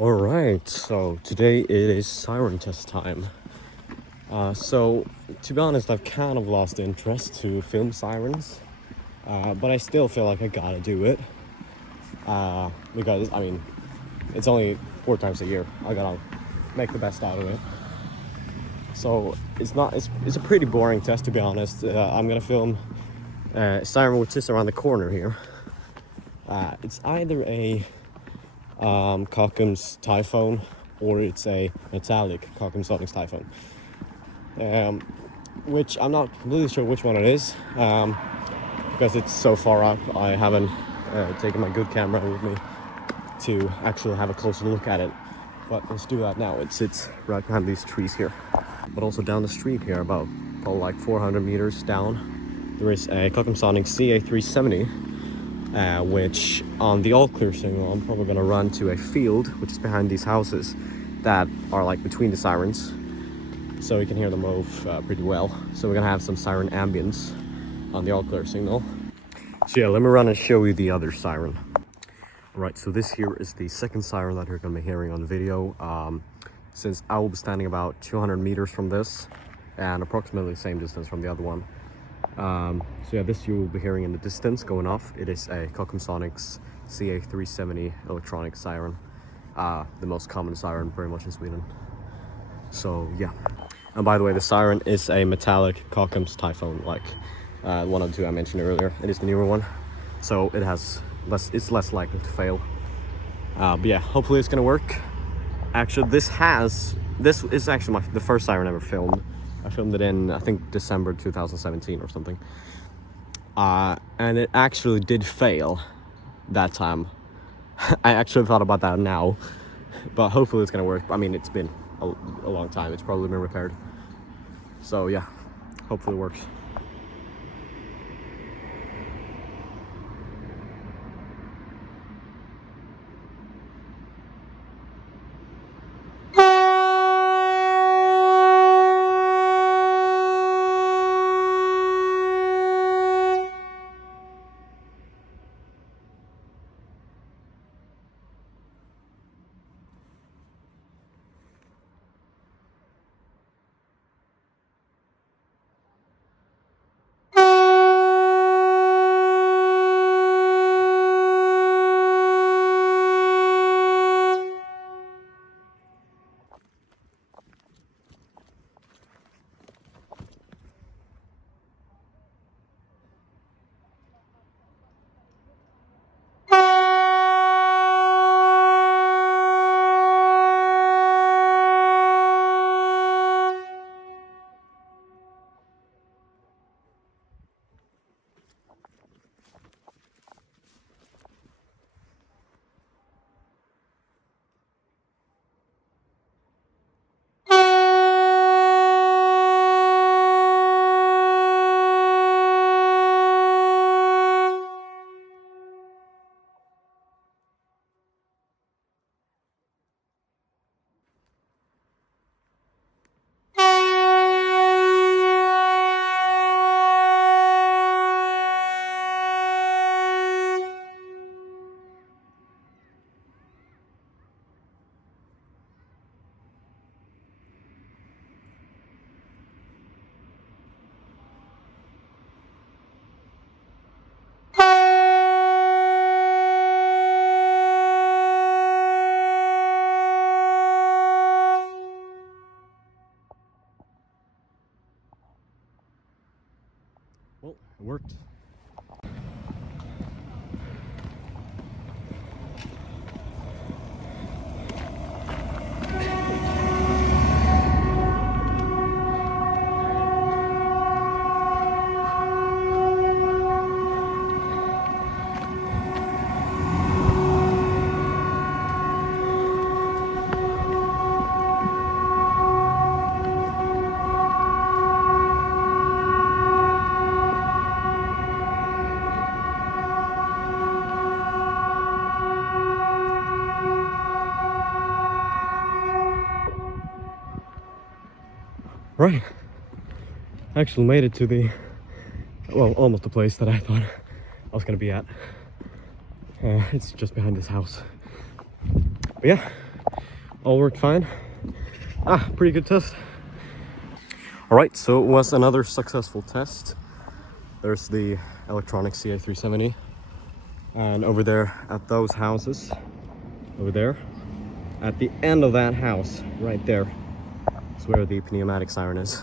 Alright, so today it is siren test time. So, to be honest, I've kind of lost interest to film sirens, but I still feel like I gotta do it. Because, it's only 4 times a year. I gotta make the best out of it. So, it's a pretty boring test, to be honest. I'm gonna film siren which is around the corner here. It's either a Kockums Typhoon or it's a metallic Kockums Sonics Typhoon, which I'm not completely sure which one it is, because it's so far up. I haven't taken my good camera with me to actually have a closer look at it, but let's do that now. It sits right behind these trees here, but also down the street here, about probably like 400 meters down, there is a Kockums Sonics CA370, which on the all clear signal I'm probably gonna run to a field which is behind these houses that are like between the sirens, so you can hear them move pretty well. So we're gonna have some siren ambience on the all clear signal. So yeah, let me run and show you the other siren. Right, so this here is the second siren that you're gonna be hearing on the video. Since I will be standing about 200 meters from this and approximately the same distance from the other one. So yeah, this you will be hearing in the distance going off. It is a Kockums Sonics CA370 electronic siren, the most common siren pretty much in Sweden. So yeah, and by the way, the siren is a metallic Kockums Typhoon, like one of the two I mentioned earlier. It is the newer one, so it's less likely to fail. But yeah, hopefully it's gonna work. Actually, this is actually the first siren I ever filmed. I filmed it in, I think, December 2017 or something. And it actually did fail that time. I actually thought about that now, but hopefully it's gonna work. I mean, it's been a long time. It's probably been repaired. So yeah, hopefully it works. Well, it worked. Right, I actually made it to almost the place that I thought I was gonna be at. It's just behind this house. But yeah, all worked fine. Pretty good test. All right, so it was another successful test. There's the Electronic CA370, and over there at those houses, over there, at the end of that house, right there, is where the pneumatic siren is.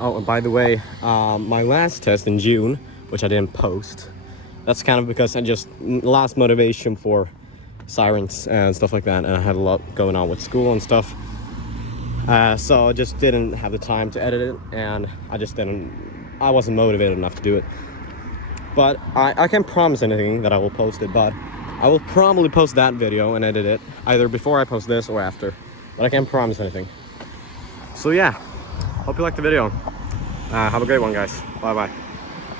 Oh, and by the way, my last test in June, which I didn't post, that's kind of because I just lost motivation for sirens and stuff like that, and I had a lot going on with school and stuff. So I just didn't have the time to edit it, and I wasn't motivated enough to do it. But I can't promise anything that I will post it, but I will probably post that video and edit it, either before I post this or after. But I can't promise anything. So yeah, hope you liked the video. Have a great one, guys. Bye-bye.